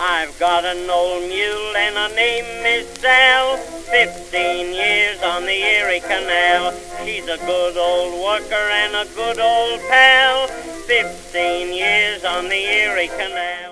I've got an old mule and her name is Sal, 15 years on the Erie Canal. She's a good old worker and a good old pal, 15 years on the Erie Canal.